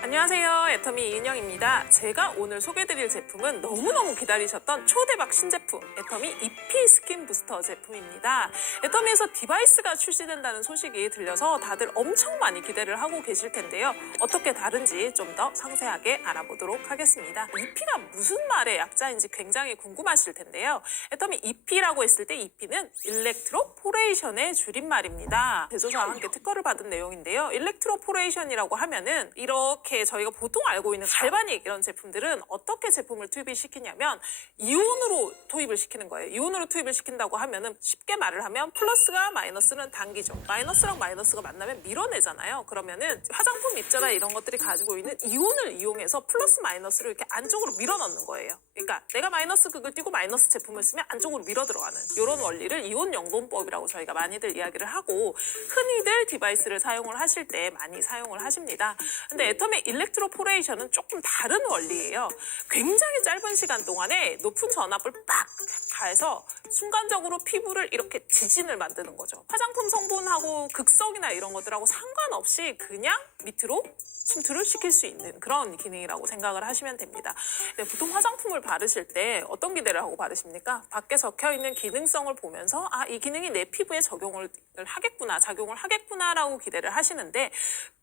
안녕하세요, 애터미 이은영입니다. 제가 오늘 소개해드릴 제품은 너무너무 기다리셨던 초대박 신제품 애터미 EP 스킨 부스터 제품입니다. 애터미에서 디바이스가 출시된다는 소식이 들려서 다들 엄청 많이 기대를 하고 계실 텐데요. 어떻게 다른지 좀 더 상세하게 알아보도록 하겠습니다. EP가 무슨 말의 약자인지 굉장히 궁금하실 텐데요. 애터미 EP라고 했을 때 EP는 일렉트로포레이션의 줄임말입니다. 제조사와 함께 특허를 받은 내용인데요. 일렉트로포레이션이라고 하면은 이렇게 저희가 보통 알고 있는 갈바닉 이런 제품들은 어떻게 제품을 투입을 시키냐면 이온으로 투입을 시키는 거예요. 이온으로 투입을 시킨다고 하면은 쉽게 말을 하면 플러스가 마이너스는 당기죠. 마이너스랑 마이너스가 만나면 밀어내잖아요. 그러면은 화장품 입자나 이런 것들이 가지고 있는 이온을 이용해서 플러스 마이너스를 이렇게 안쪽으로 밀어 넣는 거예요. 그러니까 내가 마이너스 극을 띄고 마이너스 제품을 쓰면 안쪽으로 밀어 들어가는 이런 원리를 이온 영분법이라고 저희가 많이들 이야기를 하고 흔히들 디바이스를 사용을 하실 때 많이 사용을 하십니다. 근데 애터미 일렉트로포레이션은 조금 다른 원리예요. 굉장히 짧은 시간 동안에 높은 전압을 빡 가해서 순간적으로 피부를 이렇게 지진을 만드는 거죠. 화장품 성분하고 극성이나 이런 것들하고 상관없이 그냥 밑으로 침투를 시킬 수 있는 그런 기능이라고 생각을 하시면 됩니다. 네, 보통 화장품을 바르실 때 어떤 기대를 하고 바르십니까? 밖에 적혀있는 기능성을 보면서 이 기능이 내 피부에 적용을 하겠구나, 작용을 하겠구나라고 기대를 하시는데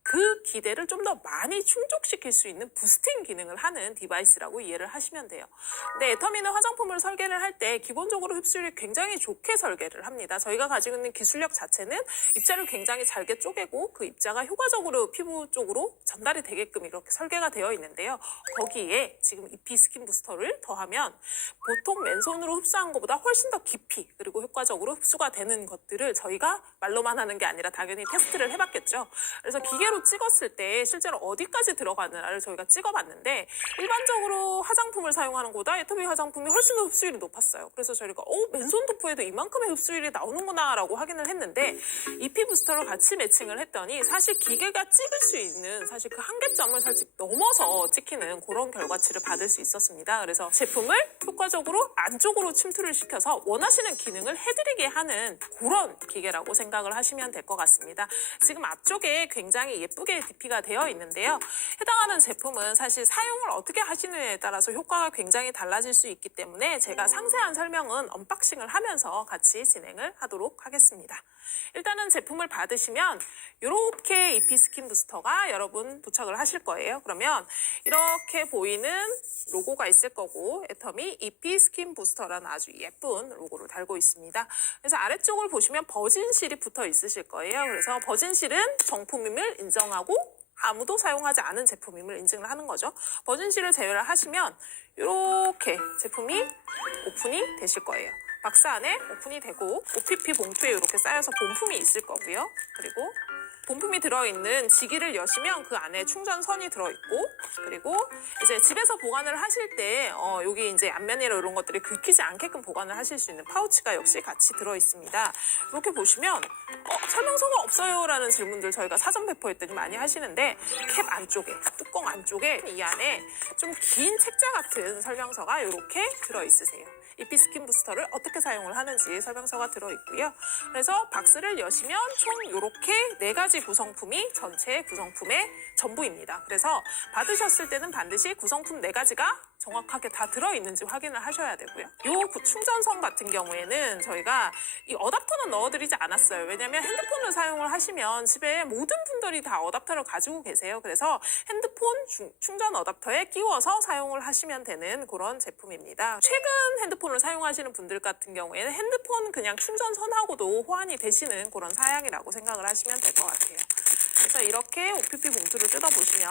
그 기대를 좀 더 많이 충족시킬 수 있는 부스팅 기능을 하는 디바이스라고 이해를 하시면 돼요. 근데 애터미는 화장품을 설계를 할 때 기본적으로 흡수율이 굉장히 좋게 설계를 합니다. 저희가 가지고 있는 기술력 자체는 입자를 굉장히 잘게 쪼개고 그 입자가 효과적으로 피부 쪽으로 전달이 되게끔 이렇게 설계가 되어 있는데요. 거기에 지금 EP 스킨 부스터를 더하면 보통 맨손으로 흡수한 것보다 훨씬 더 깊이 그리고 효과적으로 흡수가 되는 것들을 저희가 말로만 하는 게 아니라 당연히 테스트를 해봤겠죠. 그래서 기계로 찍었을 때 실제로 어디까지 들어가느냐를 저희가 찍어봤는데 일반적으로 화장품을 사용하는 것보다 애터미 화장품이 훨씬 더 흡수율이 높았어요. 그래서 저희가 맨손 도포에도 이만큼의 흡수율이 나오는구나 라고 확인을 했는데 EP 부스터를 같이 매칭을 했더니 사실 기계가 찍을 수 있는 사실 그 한계점을 살짝 넘어서 찍히는 그런 결과치를 받을 수 있었습니다. 그래서 제품을 효과적으로 안쪽으로 침투를 시켜서 원하시는 기능을 해드리게 하는 그런 기계라고 생각을 하시면 될 것 같습니다. 지금 앞쪽에 굉장히 예쁘게 DP가 되어 있는데요. 해당하는 제품은 사실 사용을 어떻게 하시느냐에 따라서 효과가 굉장히 달라질 수 있기 때문에 제가 상세한 설명은 언박싱을 하면서 같이 진행을 하도록 하겠습니다. 일단은 제품을 받으시면 이렇게 EP 스킨 부스터가 여러분 도착을 하실 거예요. 그러면 이렇게 보이는 로고가 있을 거고 애터미 EP 스킨 부스터라는 아주 예쁜 로고를 달고 있습니다. 그래서 아래쪽을 보시면 버진실이 붙어 있으실 거예요. 그래서 버진실은 정품임을 인정하고 아무도 사용하지 않은 제품임을 인증을 하는 거죠. 버진실을 제외를 하시면 이렇게 제품이 오픈이 되실 거예요. 박스 안에 오픈이 되고 OPP 봉투에 이렇게 쌓여서 본품이 있을 거고요. 그리고 본품이 들어있는 지기를 여시면 그 안에 충전선이 들어있고 그리고 이제 집에서 보관을 하실 때 여기 이제 앞면이나 이런 것들이 긁히지 않게끔 보관을 하실 수 있는 파우치가 역시 같이 들어있습니다. 이렇게 보시면 설명서가 없어요 라는 질문들 저희가 사전 배포했더니 많이 하시는데 캡 안쪽에 뚜껑 안쪽에 이 안에 좀 긴 책자 같은 설명서가 이렇게 들어있으세요. EP 스킨 부스터를 어떻게 사용을 하는지 설명서가 들어있고요. 그래서 박스를 여시면 총 이렇게 4가지 구성품이 전체 구성품의 전부입니다. 그래서 받으셨을 때는 반드시 구성품 4가지가 정확하게 다 들어있는지 확인을 하셔야 되고요. 이 충전선 같은 경우에는 저희가 이 어댑터는 넣어드리지 않았어요. 왜냐하면 핸드폰을 사용을 하시면 집에 모든 분들이 다 어댑터를 가지고 계세요. 그래서 핸드폰 충전 어댑터에 끼워서 사용을 하시면 되는 그런 제품입니다. 최근 핸드폰을 사용하시는 분들 같은 경우에는 핸드폰 그냥 충전선하고도 호환이 되시는 그런 사양이라고 생각을 하시면 될 것 같아요. 그래서 이렇게 OPP 봉투를 뜯어보시면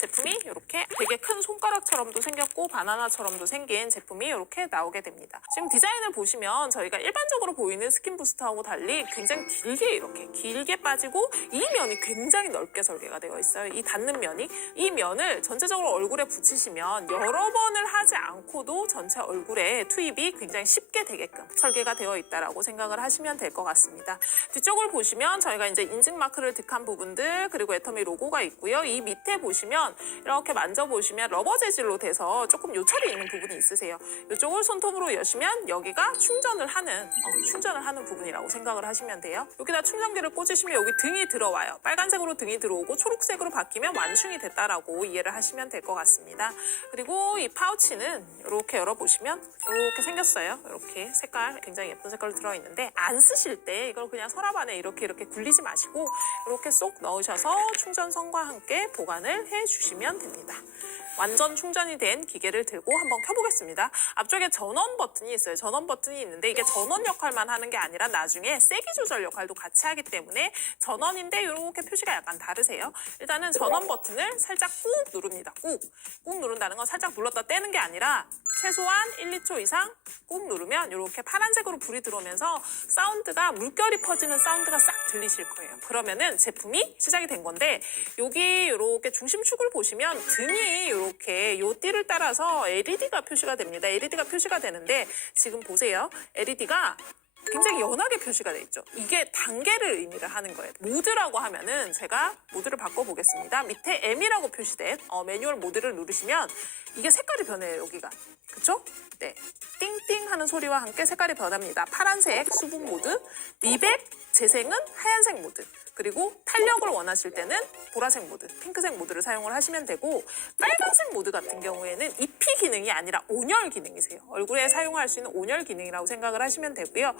제품이 이렇게 되게 큰 손가락처럼도 생겼고 바나나처럼도 생긴 제품이 이렇게 나오게 됩니다. 지금 디자인을 보시면 저희가 일반적으로 보이는 스킨 부스터하고 달리 굉장히 길게 이렇게 길게 빠지고 이 면이 굉장히 넓게 설계가 되어 있어요. 이 닿는 면이 이 면을 전체적으로 얼굴에 붙이시면 여러 번을 하지 않고도 전체 얼굴에 투입이 굉장히 쉽게 되게끔 설계가 되어 있다라고 생각을 하시면 될 것 같습니다. 뒤쪽을 보시면 저희가 이제 인증 마크를 득한 부분들 그리고 애터미 로고가 있고요. 이 밑에 보시면 이렇게 만져보시면 러버 재질로 돼서 조금 요철이 있는 부분이 있으세요. 이쪽을 손톱으로 여시면 여기가 충전을 하는 부분이라고 생각을 하시면 돼요. 여기다 충전기를 꽂으시면 여기 등이 들어와요. 빨간색으로 등이 들어오고 초록색으로 바뀌면 완충이 됐다라고 이해를 하시면 될 것 같습니다. 그리고 이 파우치는 이렇게 열어보시면 이렇게 생겼어요. 이렇게 색깔 굉장히 예쁜 색깔로 들어있는데 안 쓰실 때 이걸 그냥 서랍 안에 이렇게 굴리지 마시고 이렇게 쏙 넣으셔서 충전선과 함께 보관을 해주시면 됩니다. 완전 충전이 된 기계를 들고 한번 켜보겠습니다. 앞쪽에 전원 버튼이 있어요. 전원 버튼이 있는데 이게 전원 역할만 하는 게 아니라 나중에 세기 조절 역할도 같이 하기 때문에 전원인데 이렇게 표시가 약간 다르세요. 일단은 전원 버튼을 살짝 꾹 누릅니다. 꾹 누른다는 건 살짝 눌렀다 떼는 게 아니라 최소한 1, 2초 이상 꾹 누르면 이렇게 파란색으로 불이 들어오면서 사운드가 물결이 퍼지는 사운드가 싹 들리실 거예요. 그러면은 제품이 시작이 된 건데 여기 이렇게 중심축을 보시면 등이 이렇게 요 띠를 따라서 LED가 표시가 됩니다. LED가 표시가 되는데 지금 보세요. LED가 굉장히 연하게 표시가 돼 있죠. 이게 단계를 의미를 하는 거예요. 모드라고 하면은 제가 모드를 바꿔보겠습니다. 밑에 M이라고 표시된 매뉴얼 모드를 누르시면 이게 색깔이 변해요. 여기가. 그쵸? 네. 띵띵 하는 소리와 함께 색깔이 변합니다. 파란색 수분 모드, 미백, 재생은 하얀색 모드, 그리고 탄력을 원하실 때는 보라색 모드, 핑크색 모드를 사용을 하시면 되고 빨간색 모드 같은 경우에는 입히 기능이 아니라 온열 기능이세요. 얼굴에 사용할 수 있는 온열 기능이라고 생각을 하시면 되고요.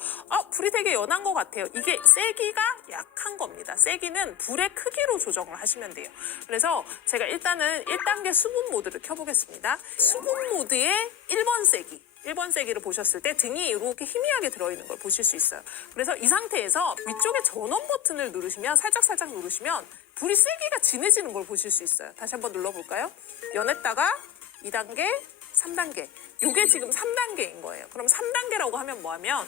불이 되게 연한 것 같아요. 이게 세기가 약한 겁니다. 세기는 불의 크기로 조정을 하시면 돼요. 그래서 제가 일단은 1단계 수분 모드를 켜보겠습니다. 수분 모드의 1번 세기를 보셨을 때 등이 이렇게 희미하게 들어있는 걸 보실 수 있어요. 그래서 이 상태에서 위쪽에 전원 버튼을 누르시면 살짝 누르시면 불이 세기가 진해지는 걸 보실 수 있어요. 다시 한번 눌러볼까요? 연했다가 2단계, 3단계. 이게 지금 3단계인 거예요. 그럼 3단계라고 하면 뭐하면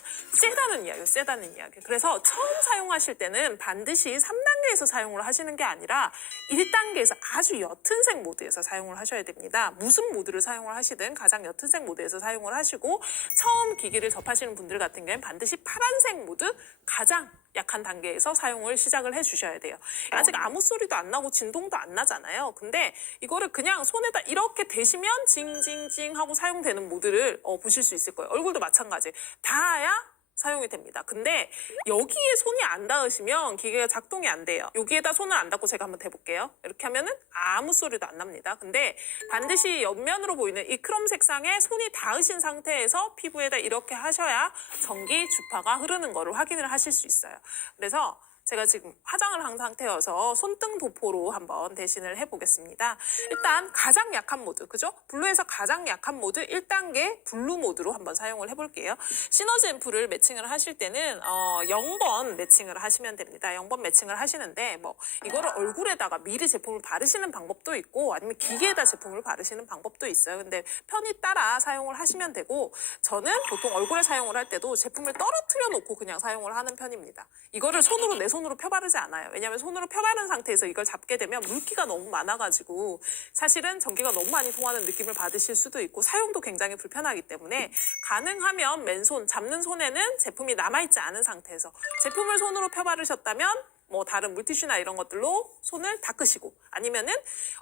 세다는 이야기. 그래서 처음 사용하실 때는 반드시 3단계에서 사용을 하시는 게 아니라 1단계에서 아주 옅은 색 모드에서 사용을 하셔야 됩니다. 무슨 모드를 사용을 하시든 가장 옅은 색 모드에서 사용을 하시고 처음 기기를 접하시는 분들 같은 경우에는 반드시 파란색 모드 가장 약한 단계에서 사용을 시작을 해주셔야 돼요. 아직 아무 소리도 안 나고 진동도 안 나잖아요. 근데 이거를 그냥 손에다 이렇게 대시면 징징징 하고 사용되는 모드를 보실 수 있을 거예요. 얼굴도 마찬가지. 닿아야 사용이 됩니다. 근데 여기에 손이 안 닿으시면 기계가 작동이 안 돼요. 여기에다 손을 안 닿고 제가 한번 대볼게요. 이렇게 하면은 아무 소리도 안 납니다. 근데 반드시 옆면으로 보이는 이 크롬 색상에 손이 닿으신 상태에서 피부에다 이렇게 하셔야 전기 주파가 흐르는 거를 확인을 하실 수 있어요. 그래서 제가 지금 화장을 한 상태여서 손등 도포로 한번 대신을 해보겠습니다. 일단 가장 약한 모드, 그죠? 블루에서 가장 약한 모드 1단계 블루 모드로 한번 사용을 해볼게요. 시너지 앰플을 매칭을 하실 때는 0번 매칭을 하시면 됩니다. 0번 매칭을 하시는데 이거를 얼굴에다가 미리 제품을 바르시는 방법도 있고 아니면 기계에다 제품을 바르시는 방법도 있어요. 근데 편히 따라 사용을 하시면 되고 저는 보통 얼굴에 사용을 할 때도 제품을 떨어뜨려 놓고 그냥 사용을 하는 편입니다. 이거를 내 손으로 펴바르지 않아요. 왜냐하면 손으로 펴바른 상태에서 이걸 잡게 되면 물기가 너무 많아가지고 사실은 전기가 너무 많이 통하는 느낌을 받으실 수도 있고 사용도 굉장히 불편하기 때문에 가능하면 맨손, 잡는 손에는 제품이 남아있지 않은 상태에서 제품을 손으로 펴바르셨다면 다른 물티슈나 이런 것들로 손을 닦으시고 아니면은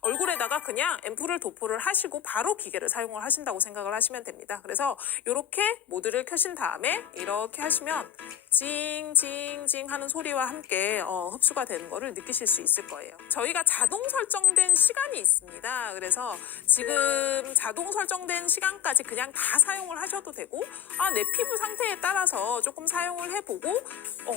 얼굴에다가 그냥 앰플을 도포를 하시고 바로 기계를 사용을 하신다고 생각을 하시면 됩니다. 그래서 이렇게 모드를 켜신 다음에 이렇게 하시면 징징징 하는 소리와 함께 흡수가 되는 거를 느끼실 수 있을 거예요. 저희가 자동 설정된 시간이 있습니다. 그래서 지금 자동 설정된 시간까지 그냥 다 사용을 하셔도 되고 내 피부 상태에 따라서 조금 사용을 해보고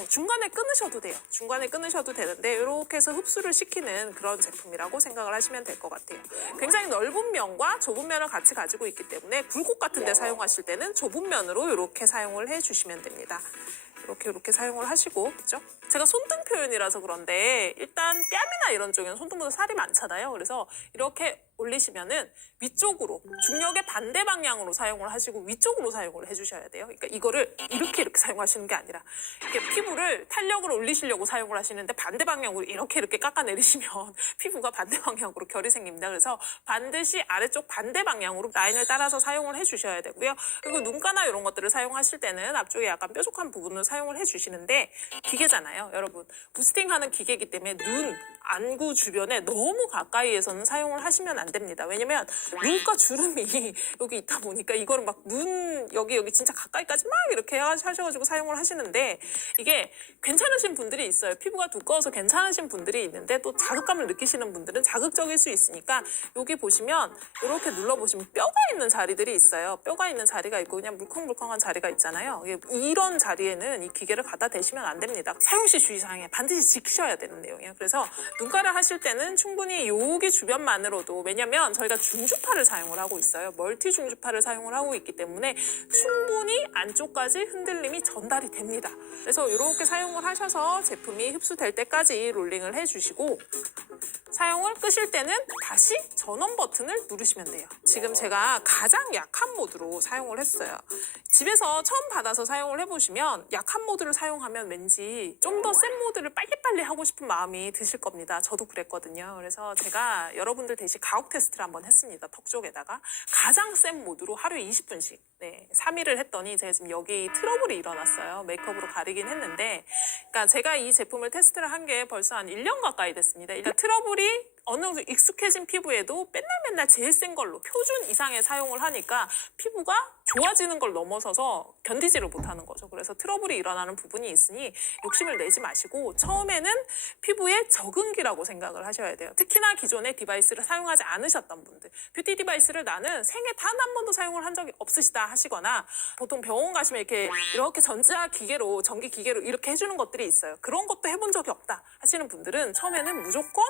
중간에 끊으셔도 돼요. 중간에 끊으셔도 되는데 이렇게 해서 흡수를 시키는 그런 제품이라고 생각을 하시면 될 것 같아요. 굉장히 넓은 면과 좁은 면을 같이 가지고 있기 때문에 굴곡 같은 데 사용하실 때는 좁은 면으로 이렇게 사용을 해주시면 됩니다. 이렇게 사용을 하시고, 그죠? 제가 손등 표현이라서 그런데 일단 뺨이나 이런 쪽에는 손등보다 살이 많잖아요. 그래서 이렇게 올리시면은 위쪽으로 중력의 반대 방향으로 사용을 하시고 위쪽으로 사용을 해주셔야 돼요. 그러니까 이거를 이렇게 사용하시는 게 아니라 이렇게 피부를 탄력을 올리시려고 사용을 하시는데 반대 방향으로 이렇게 깎아내리시면 피부가 반대 방향으로 결이 생깁니다. 그래서 반드시 아래쪽 반대 방향으로 라인을 따라서 사용을 해주셔야 되고요. 그리고 눈가나 이런 것들을 사용하실 때는 앞쪽에 약간 뾰족한 부분을 사용을 해주시는데 기계잖아요. 있잖아요. 여러분, 부스팅하는 기계이기 때문에 눈, 안구 주변에 너무 가까이에서는 사용을 하시면 안 됩니다. 왜냐면 눈가 주름이 여기 있다 보니까 이거를 막 눈 여기 진짜 가까이까지 막 이렇게 하셔가지고 사용을 하시는데 이게 괜찮으신 분들이 있어요. 피부가 두꺼워서 괜찮으신 분들이 있는데 또 자극감을 느끼시는 분들은 자극적일 수 있으니까 여기 보시면 이렇게 눌러보시면 뼈가 있는 자리들이 있어요. 뼈가 있는 자리가 있고 그냥 물컹물컹한 자리가 있잖아요. 이런 자리에는 이 기계를 갖다 대시면 안 됩니다. 사용 시 주의사항에 반드시 지키셔야 되는 내용이에요. 그래서 눈가를 하실 때는 충분히 여기 주변만으로도, 왜냐면 저희가 중주파를 사용을 하고 있어요. 멀티 중주파를 사용을 하고 있기 때문에 충분히 안쪽까지 흔들림이 전달이 됩니다. 그래서 이렇게 사용을 하셔서 제품이 흡수될 때까지 롤링을 해주시고 사용을 끄실 때는 다시 전원 버튼을 누르시면 돼요. 지금 제가 가장 약한 모드로 사용을 했어요. 집에서 처음 받아서 사용을 해보시면 약한 모드를 사용하면 왠지 좀 더 센 모드를 빨리빨리 하고 싶은 마음이 드실 겁니다. 저도 그랬거든요. 그래서 제가 여러분들 대신 가혹 테스트를 한번 했습니다. 턱 쪽에다가 가장 센 모드로 하루에 20분씩 3일을 했더니 제가 지금 여기 트러블이 일어났어요. 메이크업으로 가리긴 했는데, 그러니까 제가 이 제품을 테스트를 한 게 벌써 한 1년 가까이 됐습니다. 그러니까 트러블이 어느 정도 익숙해진 피부에도 맨날 제일 센 걸로 표준 이상의 사용을 하니까 피부가 좋아지는 걸 넘어서서 견디지를 못하는 거죠. 그래서 트러블이 일어나는 부분이 있으니 욕심을 내지 마시고 처음에는 피부에 적응기라고 생각을 하셔야 돼요. 특히나 기존에 디바이스를 사용하지 않으셨던 분들, 뷰티 디바이스를 나는 생애 단 한 번도 사용을 한 적이 없으시다 하시거나 보통 병원 가시면 이렇게 전자 기계로, 전기 기계로 이렇게 해주는 것들이 있어요. 그런 것도 해본 적이 없다 하시는 분들은 처음에는 무조건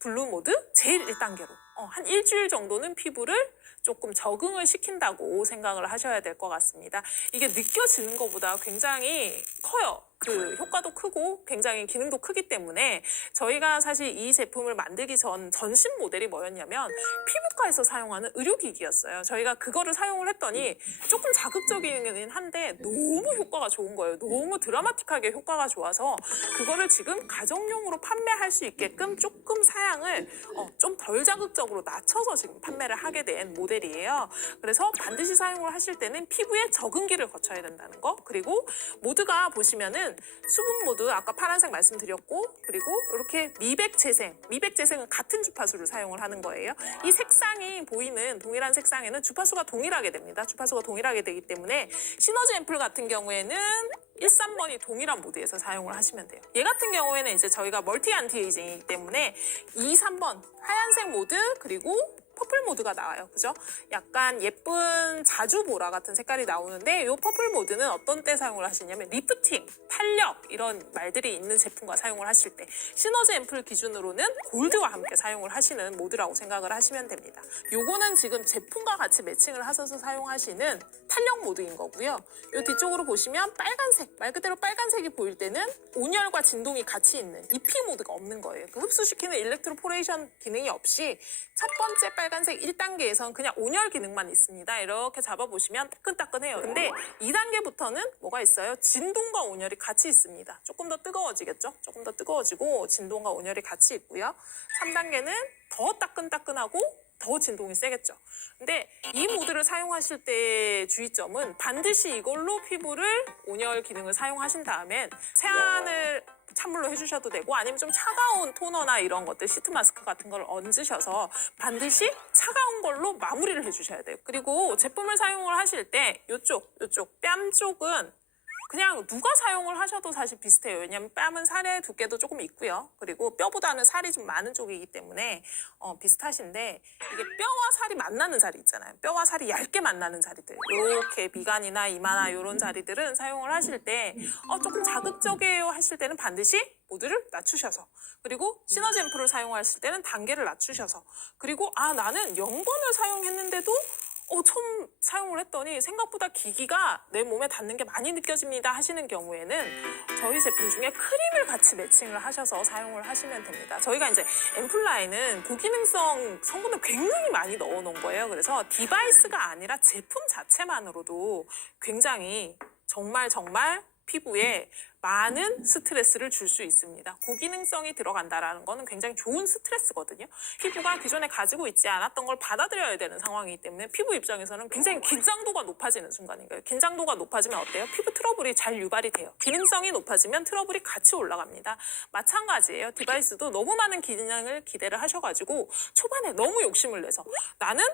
블루 모드 제일 1단계로 한 일주일 정도는 피부를 조금 적응을 시킨다고 생각을 하셔야 될 것 같습니다. 이게 느껴지는 것보다 굉장히 커요. 그 효과도 크고 굉장히 기능도 크기 때문에 저희가 사실 이 제품을 만들기 전 전신 모델이 뭐였냐면 피부과에서 사용하는 의료기기였어요. 저희가 그거를 사용을 했더니 조금 자극적이긴 한데 너무 효과가 좋은 거예요. 너무 드라마틱하게 효과가 좋아서 그거를 지금 가정용으로 판매할 수 있게끔 조금 사양을 좀 덜 자극적으로 낮춰서 지금 판매를 하게 된 모델이에요. 그래서 반드시 사용을 하실 때는 피부에 적응기를 거쳐야 된다는 거. 그리고 모드가 보시면은 수분 모드 아까 파란색 말씀드렸고, 그리고 이렇게 미백 재생은 같은 주파수를 사용을 하는 거예요. 이 색상이 보이는 동일한 색상에는 주파수가 동일하게 됩니다. 주파수가 동일하게 되기 때문에 시너지 앰플 같은 경우에는 1, 3번이 동일한 모드에서 사용을 하시면 돼요. 얘 같은 경우에는 이제 저희가 멀티 안티에이징이기 때문에 2, 3번 하얀색 모드 그리고 퍼플 모드가 나와요. 그죠? 약간 예쁜 자주보라 같은 색깔이 나오는데 이 퍼플 모드는 어떤 때 사용을 하시냐면 리프팅, 탄력 이런 말들이 있는 제품과 사용을 하실 때, 시너지 앰플 기준으로는 골드와 함께 사용을 하시는 모드라고 생각을 하시면 됩니다. 요거는 지금 제품과 같이 매칭을 하셔서 사용하시는 탄력 모드인 거고요. 이 뒤쪽으로 보시면 빨간색, 말 그대로 빨간색이 보일 때는 온열과 진동이 같이 있는 EP 모드가 없는 거예요. 그 흡수시키는 일렉트로포레이션 기능이 없이 첫 번째 빨간색 1단계에선 그냥 온열 기능만 있습니다. 이렇게 잡아보시면 따끈따끈해요. 근데 2단계부터는 뭐가 있어요? 진동과 온열이 같이 있습니다. 조금 더 뜨거워지겠죠? 조금 더 뜨거워지고 진동과 온열이 같이 있고요. 3단계는 더 따끈따끈하고 더 진동이 세겠죠. 근데 이 모드를 사용하실 때 주의점은 반드시 이걸로 피부를 온열 기능을 사용하신 다음엔 세안을 찬물로 해주셔도 되고, 아니면 좀 차가운 토너나 이런 것들, 시트 마스크 같은 걸 얹으셔서 반드시 차가운 걸로 마무리를 해주셔야 돼요. 그리고 제품을 사용을 하실 때 요쪽 뺨 쪽은 그냥 누가 사용을 하셔도 사실 비슷해요. 왜냐하면 뺨은 살의 두께도 조금 있고요. 그리고 뼈보다는 살이 좀 많은 쪽이기 때문에 비슷하신데, 이게 뼈와 살이 만나는 자리 있잖아요. 뼈와 살이 얇게 만나는 자리들, 이렇게 미간이나 이마나 이런 자리들은 사용을 하실 때 조금 자극적이에요 하실 때는 반드시 모드를 낮추셔서, 그리고 시너지 앰플을 사용하실 때는 단계를 낮추셔서, 그리고 나는 0번을 사용했는데도 처음 사용을 했더니 생각보다 기기가 내 몸에 닿는 게 많이 느껴집니다 하시는 경우에는 저희 제품 중에 크림을 같이 매칭을 하셔서 사용을 하시면 됩니다. 저희가 이제 앰플 라인은 고기능성 성분을 굉장히 많이 넣어 놓은 거예요. 그래서 디바이스가 아니라 제품 자체만으로도 굉장히 정말 피부에 많은 스트레스를 줄 수 있습니다. 고기능성이 들어간다라는 거는 굉장히 좋은 스트레스거든요. 피부가 기존에 가지고 있지 않았던 걸 받아들여야 되는 상황이기 때문에 피부 입장에서는 굉장히 긴장도가 높아지는 순간인 거예요. 긴장도가 높아지면 어때요? 피부 트러블이 잘 유발이 돼요. 기능성이 높아지면 트러블이 같이 올라갑니다. 마찬가지예요. 디바이스도 너무 많은 기능을 기대를 하셔가지고 초반에 너무 욕심을 내서 나는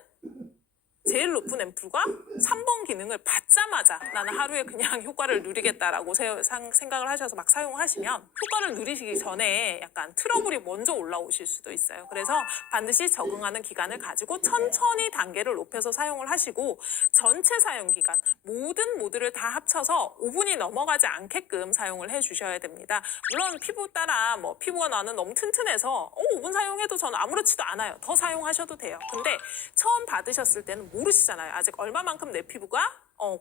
제일 높은 앰플과 3번 기능을 받자마자 나는 하루에 그냥 효과를 누리겠다라고 생각을 하셔서 막 사용하시면 효과를 누리시기 전에 약간 트러블이 먼저 올라오실 수도 있어요. 그래서 반드시 적응하는 기간을 가지고 천천히 단계를 높여서 사용을 하시고 전체 사용 기간 모든 모드를 다 합쳐서 5분이 넘어가지 않게끔 사용을 해주셔야 됩니다. 물론 피부 따라 뭐 피부가 나는 너무 튼튼해서 5분 사용해도 저는 아무렇지도 않아요. 더 사용하셔도 돼요. 근데 처음 받으셨을 때는 모르시잖아요. 아직 얼마만큼 내 피부가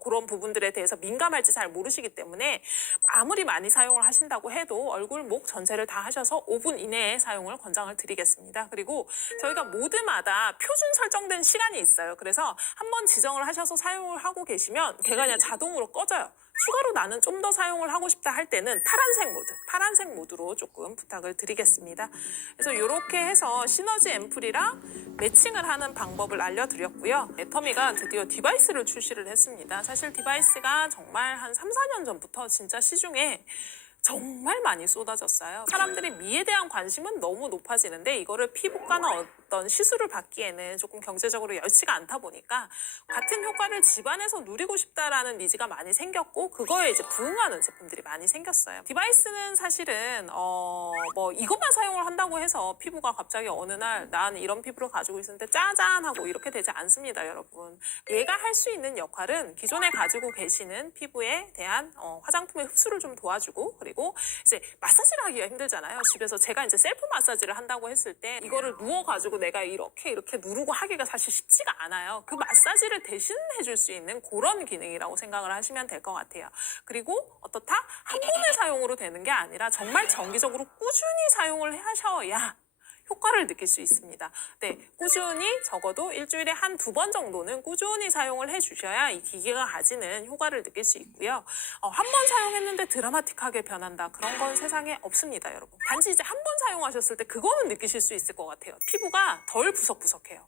그런 부분들에 대해서 민감할지 잘 모르시기 때문에 아무리 많이 사용을 하신다고 해도 얼굴, 목 전체를 다 하셔서 5분 이내에 사용을 권장을 드리겠습니다. 그리고 저희가 모드마다 표준 설정된 시간이 있어요. 그래서 한번 지정을 하셔서 사용을 하고 계시면 걔가 그냥 자동으로 꺼져요. 추가로 나는 좀 더 사용을 하고 싶다 할 때는 파란색 모드로 조금 부탁을 드리겠습니다. 그래서 이렇게 해서 시너지 앰플이랑 매칭을 하는 방법을 알려드렸고요. 애터미가 드디어 디바이스를 출시를 했습니다. 사실 디바이스가 정말 한 3, 4년 전부터 진짜 시중에 정말 많이 쏟아졌어요. 사람들이 미에 대한 관심은 너무 높아지는데 이거를 피부과나 어떤 시술을 받기에는 조금 경제적으로 여의치가 않다 보니까 같은 효과를 집안에서 누리고 싶다라는 니즈가 많이 생겼고 그거에 이제 부응하는 제품들이 많이 생겼어요. 디바이스는 사실은 뭐 이것만 사용을 한다고 해서 피부가 갑자기 어느 날 난 이런 피부를 가지고 있었는데 짜잔 하고 이렇게 되지 않습니다, 여러분. 얘가 할 수 있는 역할은 기존에 가지고 계시는 피부에 대한 화장품의 흡수를 좀 도와주고 그리고 이제 마사지를 하기가 힘들잖아요. 집에서 제가 이제 셀프 마사지를 한다고 했을 때 이거를 누워가지고 내가 이렇게 누르고 하기가 사실 쉽지가 않아요. 그 마사지를 대신 해줄 수 있는 그런 기능이라고 생각을 하시면 될 것 같아요. 그리고 어떻다? 한 번의 사용으로 되는 게 아니라 정말 정기적으로 꾸준히 사용을 하셔야 효과를 느낄 수 있습니다. 네, 꾸준히 적어도 일주일에 한 2번 정도는 꾸준히 사용을 해주셔야 이 기계가 가지는 효과를 느낄 수 있고요. 한 번 사용했는데 드라마틱하게 변한다. 그런 건 세상에 없습니다, 여러분. 단지 이제 한 번 사용하셨을 때 그거는 느끼실 수 있을 것 같아요. 피부가 덜 부석부석해요.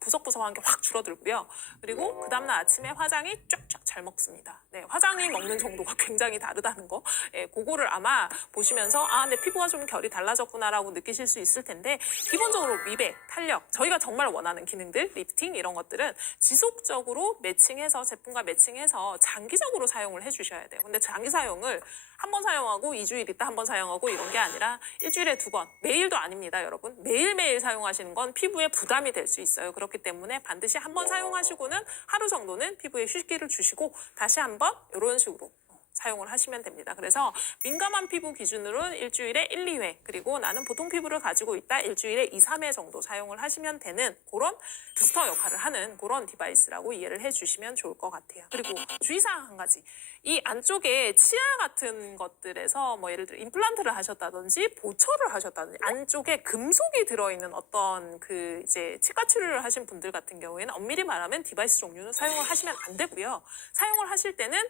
부석부석한 게 확 줄어들고요. 그리고 그 다음날 아침에 화장이 쫙쫙 잘 먹습니다. 네, 화장이 먹는 정도가 굉장히 다르다는 거. 예, 그거를 아마 보시면서 내 피부가 좀 결이 달라졌구나라고 느끼실 수 있을 텐데 기본적으로 미백, 탄력, 저희가 정말 원하는 기능들, 리프팅 이런 것들은 지속적으로 매칭해서 제품과 매칭해서 장기적으로 사용을 해주셔야 돼요. 근데 장기 사용을 한 번 사용하고 2주일 있다 한 번 사용하고 이런 게 아니라 일주일에 2번, 매일도 아닙니다, 여러분. 매일매일 사용하시는 건 피부에 부담이 될 수 있어요. 그렇기 때문에 반드시 한 번 사용하시고는 하루 정도는 피부에 휴식기를 주시고 다시 한번 이런 식으로 사용을 하시면 됩니다. 그래서 민감한 피부 기준으로는 일주일에 1, 2회 그리고 나는 보통 피부를 가지고 있다 일주일에 2, 3회 정도 사용을 하시면 되는 그런 부스터 역할을 하는 그런 디바이스라고 이해를 해주시면 좋을 것 같아요. 그리고 주의사항 한 가지. 이 안쪽에 치아 같은 것들에서 뭐 예를 들어 임플란트를 하셨다든지 보철을 하셨다든지 안쪽에 금속이 들어있는 어떤 그 이제 치과 치료를 하신 분들 같은 경우에는 엄밀히 말하면 디바이스 종류는 사용을 하시면 안 되고요. 사용을 하실 때는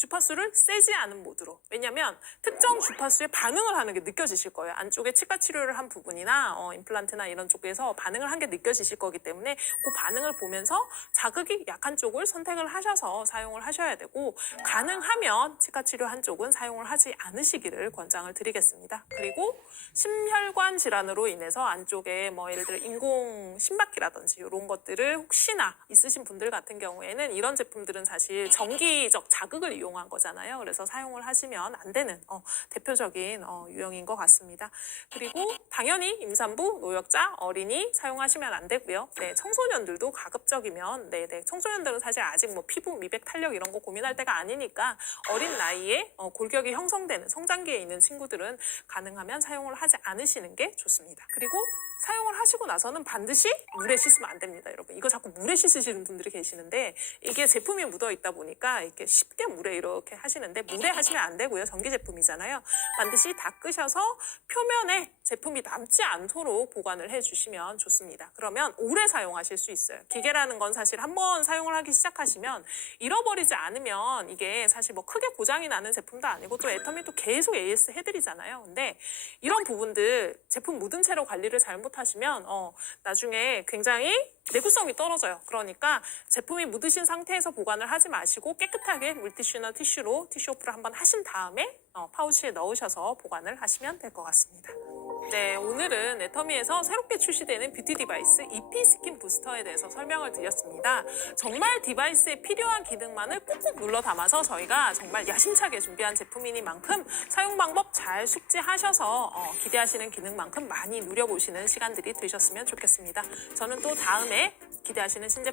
주파수를 세지 않은 모드로. 왜냐면 특정 주파수에 반응을 하는 게 느껴지실 거예요. 안쪽에 치과 치료를 한 부분이나 임플란트나 이런 쪽에서 반응을 한 게 느껴지실 거기 때문에 그 반응을 보면서 자극이 약한 쪽을 선택을 하셔서 사용을 하셔야 되고 가능하면 치과 치료 한쪽은 사용을 하지 않으시기를 권장을 드리겠습니다. 그리고 심혈관 질환으로 인해서 안쪽에 뭐 예를 들어 인공 심박기라든지 이런 것들을 혹시나 있으신 분들 같은 경우에는 이런 제품들은 사실 전기적 자극을 이용한 거잖아요. 그래서 사용을 하시면 안 되는 대표적인 유형인 것 같습니다. 그리고 당연히 임산부, 노약자, 어린이 사용하시면 안 되고요. 네, 청소년들도 가급적이면 청소년들은 사실 아직 뭐 피부, 미백, 탄력 이런 거 고민할 때가 아니니까 어린 나이에 골격이 형성되는 성장기에 있는 친구들은 가능하면 사용을 하지 않으시는 게 좋습니다. 그리고 사용을 하시고 나서는 반드시 물에 씻으면 안 됩니다, 여러분. 이거 자꾸 물에 씻으시는 분들이 계시는데 이게 제품이 묻어 있다 보니까 이렇게 쉽게 물에 이렇게 하시는데 물에 하시면 안 되고요. 전기 제품이잖아요. 반드시 닦으셔서 표면에 제품이 남지 않도록 보관을 해주시면 좋습니다. 그러면 오래 사용하실 수 있어요. 기계라는 건 사실 한번 사용을 하기 시작하시면 잃어버리지 않으면 이게 사실 뭐 크게 고장이 나는 제품도 아니고 또 애터미 또 계속 AS 해드리잖아요. 근데 이런 부분들 제품 묻은 채로 관리를 잘못하시면 나중에 굉장히 내구성이 떨어져요. 그러니까 제품이 묻으신 상태에서 보관을 하지 마시고 깨끗하게 물티슈나 티슈로 티슈 오프를 한번 하신 다음에 파우치에 넣으셔서 보관을 하시면 될 것 같습니다. 네, 오늘은 애터미에서 새롭게 출시되는 뷰티 디바이스 EP 스킨 부스터에 대해서 설명을 드렸습니다. 정말 디바이스에 필요한 기능만을 꾹꾹 눌러 담아서 저희가 정말 야심차게 준비한 제품이니만큼 사용 방법 잘 숙지하셔서 기대하시는 기능만큼 많이 누려보시는 시간들이 되셨으면 좋겠습니다. 저는 또 다음에 기대하시는 신제품